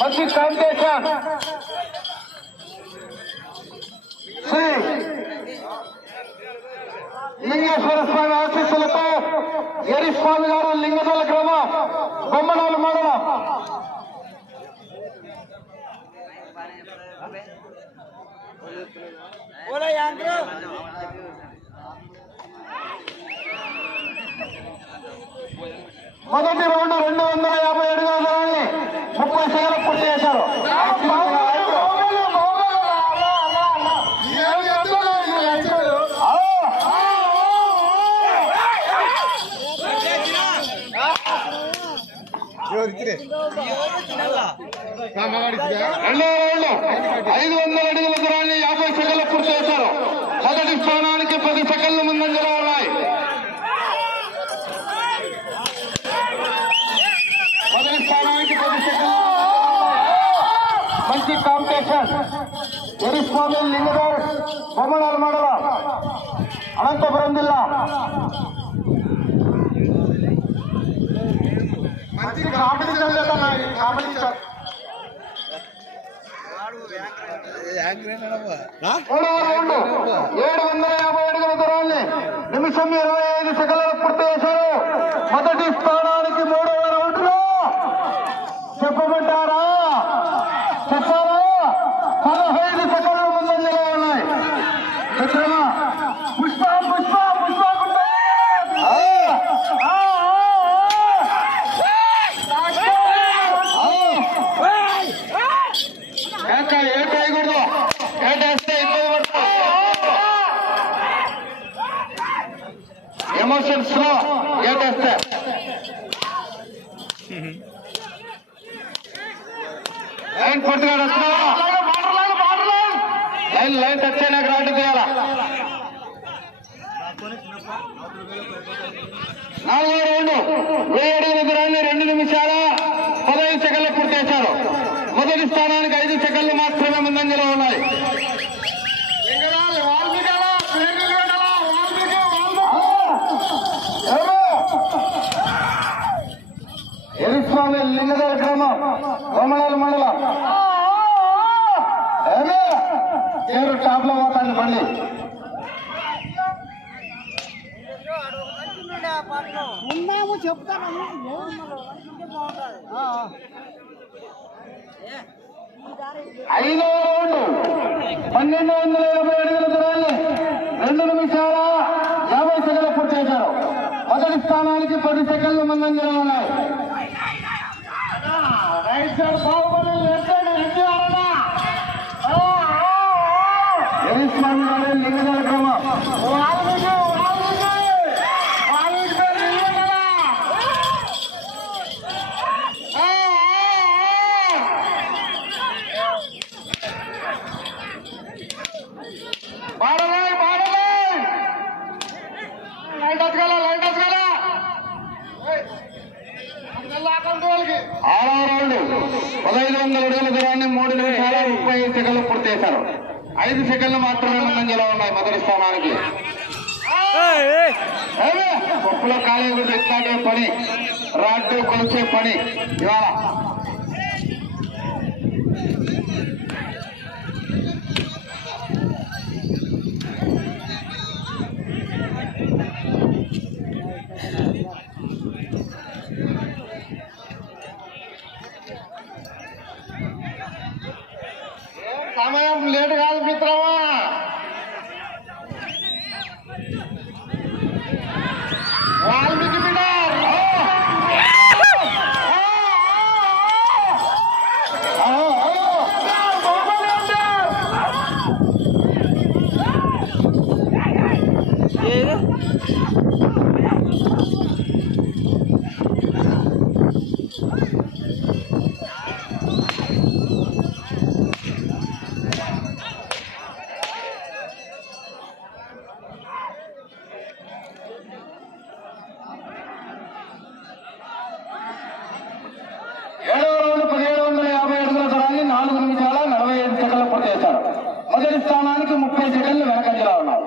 మంచి కాంపిటీషన్ శ్రీ లింగేశ్వర స్వామి ఆశీస్సులతో ఎరి స్వామి గారు లింగదల గ్రామం బొమ్మనాలు మండలం మొదటి రౌండ్ 257 అడుగుల దూరాన్ని 30 సెకన్లు పూర్తి చేశారు. రెండో రౌండ్ 500 అడుగుల దూరాన్ని 50 సెకన్లు పూర్తి చేశారు. మొదటి స్థానానికి 10 సెకన్లు ముందంజలో ఉన్నాయి. మొదటి స్థానానికి 10 సెకన్లు. మంచి కాంపిటీషన్ ఎరిస్వామి లింగదర్ బొమ్మనాల మండలం అనంతపురం జిల్లా. మంచి కాంపిటీషన్ కాంపిటీషన్. మూడవ రౌండ్ 750 అడుగుల దూరాన్ని నిమిషం 25 సెకన్లు పూర్తి చేశారు. మొదటి స్థానానికి 3వ రౌండ్ లో చెప్పమంటారా చెప్పారా 15 సెకన్లు ముందంజలో ఉన్నాయి. చిత్రమా పుష్ప పుష్ప పుష్ప ఏటేయకూడదు. ఏటేస్తే ఇబ్బంది పడతాం. ఎమోషన్స్ లో ఏటేస్తే లైన్ పూర్తిగా వస్తున్నావా? లైన్ టచ్ అయినాక రాటు తీయాలా. 4వ రౌండ్ 1000 అడుగుల దూరాన్ని 2 నిమిషాల 15 సెకన్లు పూర్తి చేశారు. మొదటి స్థానానికి 5 సెకన్లు మాత్రమే ముందంజలో ఉన్నాయి. ఎరిస్వామి లింగదల గ్రామం బొమ్మనాల మండలం. పేరు టాప్ లో పోతాను మళ్ళీ. చెప్తాను 5వ రౌండ్ 1250 అడుగుల దూరాన్ని 2 నిమిషాల 50 సెకన్లు పూర్తి చేశారు. మొదటి స్థానానికి 10 సెకన్లు ముందంజలో ఉన్నాయి. Right side Baahubali, left side Eriswamy గారు లింగదల గ్రామం. ఆరవ రౌండ్ 1500 అడుగుల దూరాన్ని 3 నిమిషాల 35 సెకన్లు పూర్తి చేశారు. 5 సెకన్లు మాత్రమే ముందంజలో ఉన్నాయి మొదటి స్థానానికి. పప్పులో కాలే కూడా ఇట్లాగే పని, రాడ్డు కొలిచే పని ఇవాళ. సమయం లేట్ కాదు మిత్రమా. వాల్మీకి బిడ్డర్ స్థానానికి 30 సెకండ్లు వెనకంజలో ఉన్నారు.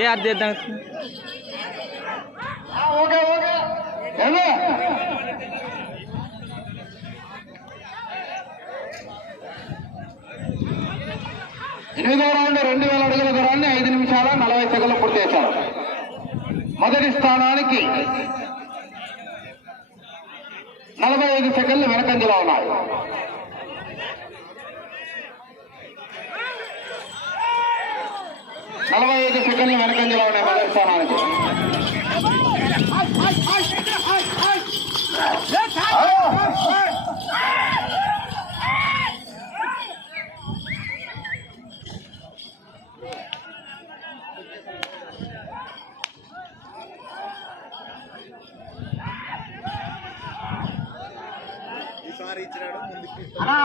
ఏ అది చేద్దాం ఓకే ఓకే 8వ రౌండ్ 2000 అడుగుల దూరాన్ని 5 నిమిషాల 40 సెకండ్లు పూర్తి చేశారు. మొదటి స్థానానికి 45 సెకండ్లు వెనకంజలో ఉన్నాయి. మొదటి స్థానానికి.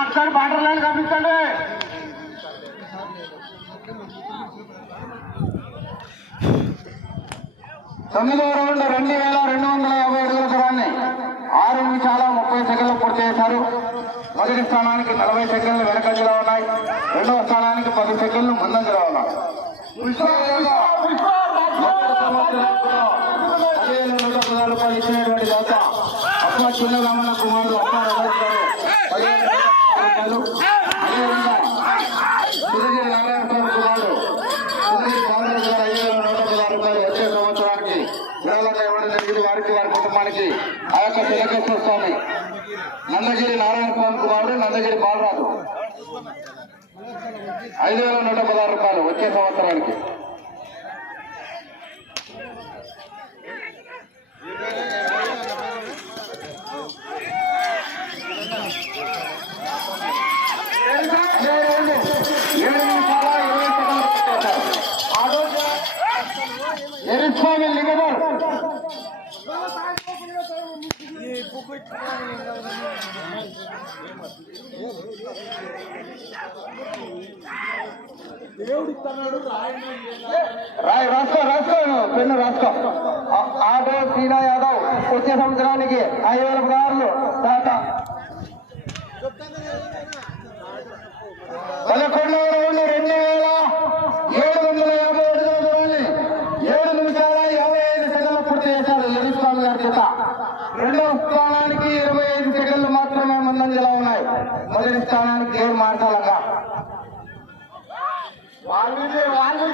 అక్కడ బార్డర్ లైన్ కనిపించండి. 9వ రౌండ్ 2250 అడుగుల దూరాన్ని 6 నిమిషాల 30 సెకండ్లు పూర్తి చేశారు. మొదటి స్థానానికి 40 సెకండ్లు వెనకంజలో ఉన్నాయి. రెండవ స్థానానికి 10 సెకండ్లు ముందంజలో ఉన్నాయి. 1,116 రూపాయలు ఇచ్చినటువంటి దాత అప్ప చిన్నరామన్న కుమారుడు అప్ప రమేష్ గారు 1,500 రూపాయలు. అదేవిధంగా సుధగిరి నారాయణ స్వామి కుమారుడు సుధగిరి కాంగ్రెస్ గారు 5,116 రూపాయలు వచ్చే సంవత్సరానికి విరాళంగా ఇవ్వడం జరిగింది. వారికి వారి కుటుంబానికి ఆ యొక్క తిలకేశ్వర స్వామి నందగిరి నారాయణ స్వామి కుమారుడు నందగిరి బాలరాజు 5,116 రూపాయలు వచ్చే సంవత్సరానికి. ఎరిస్వామి లింగదర్ రాసుకో పెన్ను రాసుకో. ఆటో శ్రీనా యాదవ్ వచ్చే సంవత్సరానికి 5,000 పదార్లు తాత. 11వ రౌండ్ 2,750 అడుగుల దూరాన్ని 7 నిమిషాల 55 సెకండ్లు పూర్తి చేశారు ఎరిస్వామి గారి చేత. రెండవ స్థానానికి 25 సెకండ్లు మాత్రమే ముందంజలో ఉన్నాయి. మొదటి స్థానానికి గేర్ మార్చాలంగా వాల్మీకి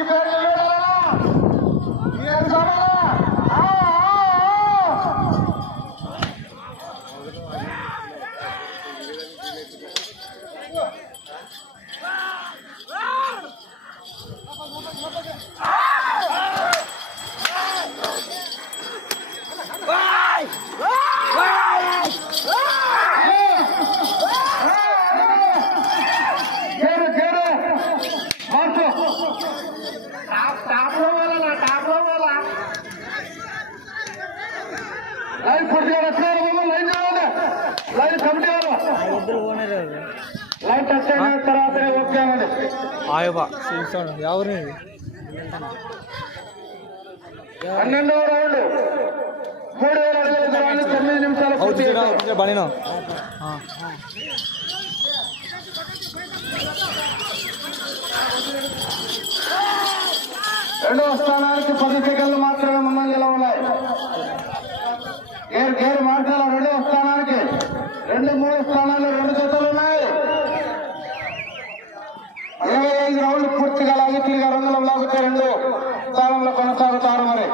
పేరు లైన్ పూర్తిగా రక్షణ లైన్ చదవండి. లైన్ కమిటీ లైన్ టచ్ అయిన తర్వాత ఓకే అవ్వండి. ఎవరు 12వ రౌండ్ 3,000 అడుగుల దూరాన్ని 9 నిమిషాలు పూర్తి చేశారు. రెండవ స్థానానికి 10 సెకండ్లు మాత్రమే ముందంజలో ఉన్నాయి. గేర్ మార్చాల. రెండవ స్థానానికి 2-3 స్థానాలు 2 జతలు ఉన్నాయి. 25 రౌండ్లు పూర్తిగా లాగిట్లుగా 200 లాగితే 2 స్థానంలో కొనసాగుతారు. మరి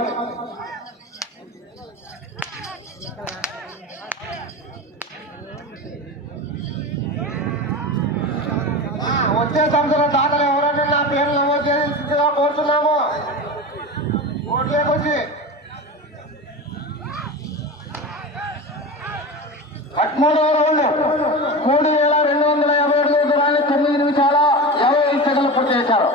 వచ్చే సంవత్సరం దాఖలు ఎవరైనా నా పేరు నమోదు చేయాల్సిందిగా కోరుతున్నాము. ఓట్లేకొచ్చి 13వ రౌండ్ 3,250 అడుగుల దూరాన్ని 9 నిమిషాల 55 సెకండ్లు పూర్తి చేశారు.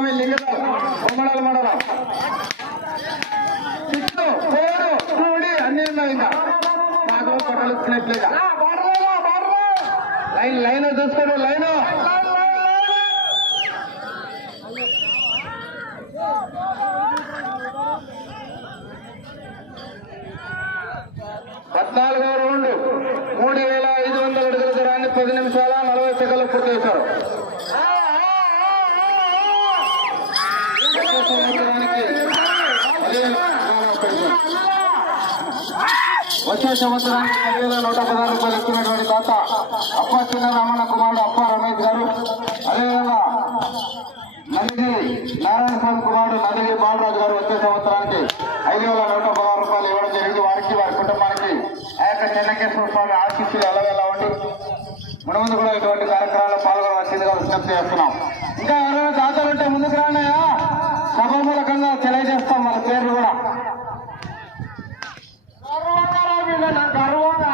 స్వామి లింగ బొమ్మడాల మండలం 6, 4, 2 అన్ని ఉన్నాయి. ఇంకా నాకు కొట్టలు ఇచ్చినట్లేదా లైన్ చూసుకోండి. లైన్ 14వ రౌండ్ 3500 అడుగుల దూరాన్ని 10 నిమిషాల 40 సెకండ్లు పూర్తి చేశారు. వచ్చే సంవత్సరానికి 10,116 రూపాయలు ఇస్తున్నటువంటి దాత అప్ప చిన్న రమణ కుమారుడు అప్ప రమేష్ గారు, అదేవిధంగా నందిగిరి నారాయణ స్వామి కుమారుడు నందిగిరి బాలరాజు గారు వచ్చే సంవత్సరానికి 5,116 రూపాయలు ఇవ్వడం జరిగింది. వారికి వారి కుటుంబానికి ఆ యొక్క చెన్నకేశ్వర స్వామి ఆశీస్సులు ఎలా ఉండి ముందు కూడా ఇటువంటి కార్యక్రమాల్లో పాల్గొనవలసిందిగా విజ్ఞప్తి చేస్తున్నాం. ఇంకా ఎవరైనా దాతలు ఉంటే ముందుకు రాన్నాయా, సభామూలకంగా తెలియజేస్తాం మన పేర్లు కూడా. గర్వంగా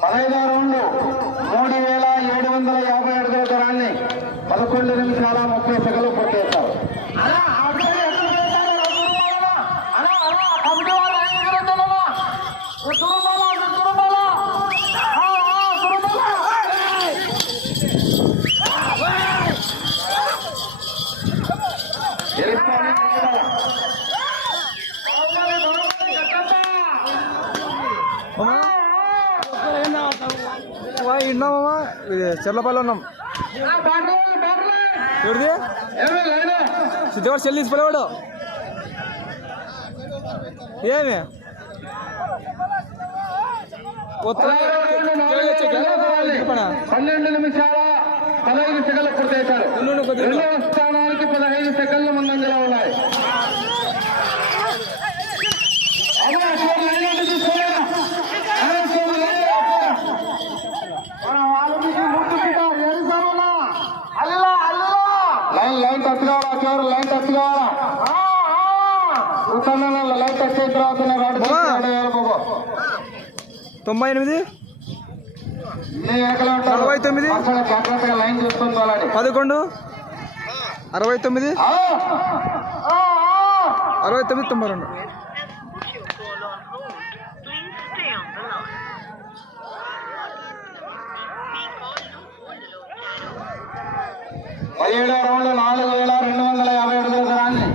15వ రౌండ్ 3750 అడుగుల దూరాన్ని 11 నిమిషాల 30 సెకండ్లు పూర్తి చేశారు. విన్నామా చెర్లపల్లి ఉన్నాం. ఎవరిది సిద్ధవాడు చెల్లి తీసుకోలేవాడు ఏమి 12 నిమిషాల 15 సెకండ్లు పూర్తి చేశారు. 2వ స్థానానికి 15 సెకండ్లు ముందంజలో ఉన్నాయి. లైన్ టచ్ కావాలా, చివరి లైన్ టచ్ కావాలా, లైన్ టచ్ అయిన తర్వాత 98 49 లైన్ చూస్తుంది. 11 69 69 92 17వ రౌండ్ 4250 అడుగుల దూరాన్ని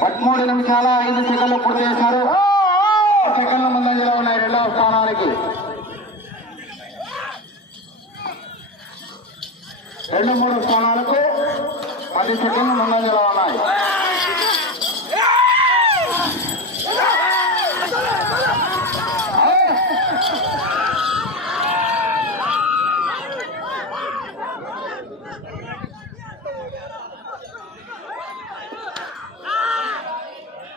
13 నిమిషాల 5 సెకండ్లు పూర్తి చేశారు. సెకండ్ల ముందంజలో ఉన్నాయి 2వ స్థానానికి. 2-3 స్థానాలకు 10 సెకండ్లు ముందంజలో ఉన్నాయి.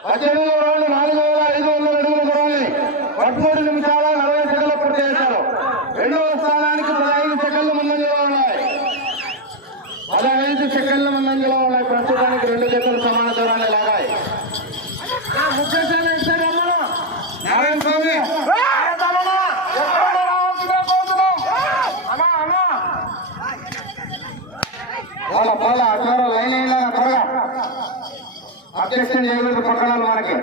పద్దెనిమిదవ రౌండ్ 4500 అడుగుల దూరాన్ని 13 నిమిషాల 40 సెకండ్లు పూర్తి చేశారు. 2వ స్థానానికి 15 సెకండ్లు ముందంజలో ఉన్నాయి. 15 సెకండ్ల ముందంజలో ఉన్నాయి. ప్రస్తుతానికి 2 జతలు సమాన దూరాన్ని లాగాయి. నారాయణ స్వామి పోలా అక్కడ లైన్ అయినా త్వరగా అబ్జెక్షన్ చేయకూడదు. పక్కన మనకి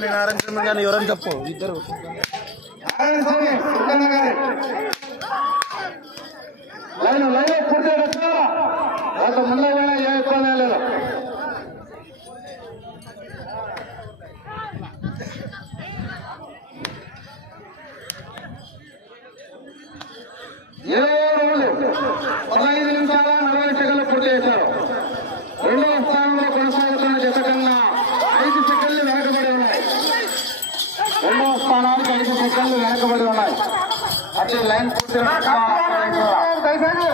కానీ నారాయణ స్వామి కానీ ఎవరని చెప్పు ఇద్దరు నారాయణ స్వామి సుబ్బన్న గారి లైవ్ పూర్తి వస్తున్నారా వాళ్ళ ముందు పోయినా ఏ ఇబ్బంది లేదు. రోజులు 15 నిమిషాల 40 సెకండ్లు పూర్తి చేశారు. రెండవ స్థానంలో కొనసాగుతున్న జత కన్నా 5 సెకండ్లు వెనకబడి ఉన్నాయి. రెండవ స్థానానికి 5 సెకండ్లు వెనకబడి ఉన్నాయి. అంటే లైన్ పూర్తి వెళ్ళే రోజులు 21.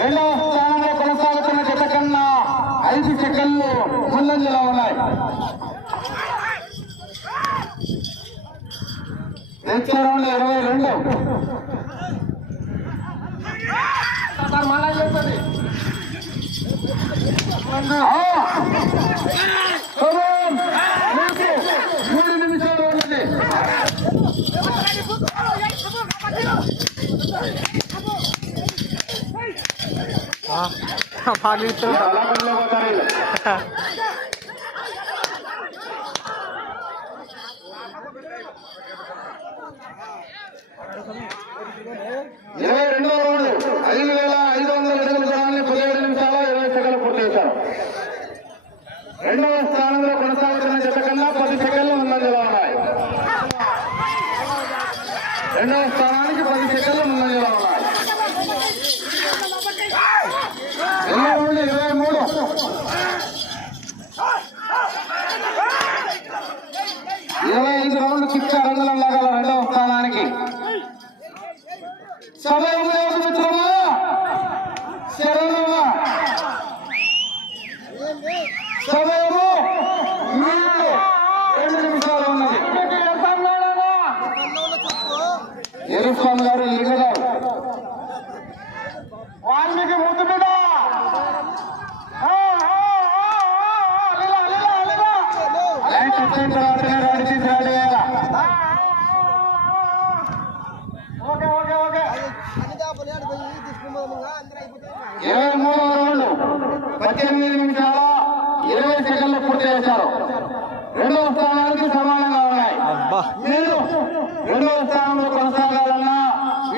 రెండవ స్థానంలో కొనసాగుతున్న జత కన్నా 5 సెకండ్లు ముందంజలో ఉన్నాయి. Next round 22. మూడు నిమిషాలు ఉన్నది. పాటలు ఇరవై రెండవ రౌండ్ 5,500 అడుగుల దూరాన్ని 17 నిమిషాల 20 సెకండ్లు పూర్తి చేశారు. రెండవ స్థానంలో కొనసాగుతున్న జత కన్నా 10 సెకండ్లు ముందంజలో ఉన్నాయి. రెండవ స్థానానికి 10 సెకండ్లు ముందంజలో ఉన్నాయి. రెండవ రౌండ్ 23. 25 రౌండ్లు కిచ్చ రంగులం లాగాల రెండవ స్థానానికి. సమయం లేదు మిత్రమా, శరణమా. సమయము 2 నిమిషాలు ఉన్నది. ఎరుస్వామి గారు లింగగారు వాల్మీకి ముద్దు మీద లైట్ వచ్చిన తర్వాతనే రాడి తీసి రాడి వేయాలా. ఓకే 23వ రౌండ్ 18 నిమిషాల 20 సెకండ్లు పూర్తి చేశారు. రెండవ స్థానానికి సమానంగా ఉన్నాయి. మీరు రెండవ స్థానంలో కొనసాగాలన్నా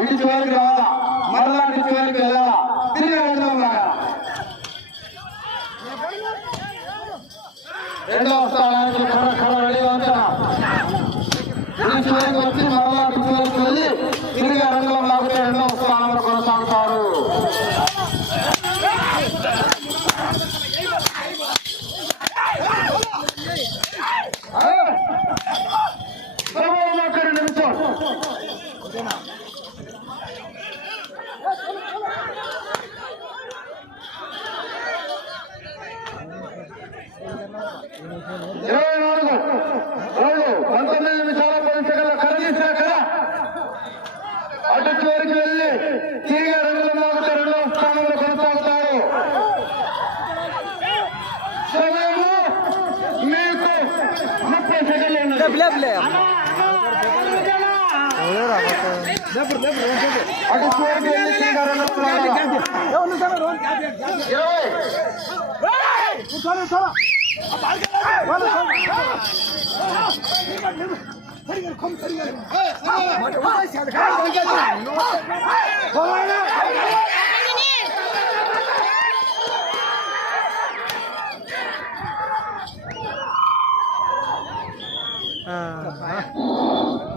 ఇటు చివరికి రావాలా, మరలా ఇటు చివరికి వెళ్ళాలా, తిరిగి వెళ్ళడం రాయాలా. రెండవ స్థానానికి రెడీగా ఉంచారా. ఇటు చివరికి వచ్చి మరలా ఇటు చివరికి వెళ్ళి తిరిగి రంగంలో లాగితే రెండవ స్థానంలో కొనసాగుతారు. అటు చివరికి వెళ్ళి తిరిగి రంగుల లాగితే రెండవ స్థానంలో కొనసాగుతారు. సమయము మీకు 30 సెకండ్లు ఉన్నది. అటు చివరికి వెళ్ళి తిరిగి ఆ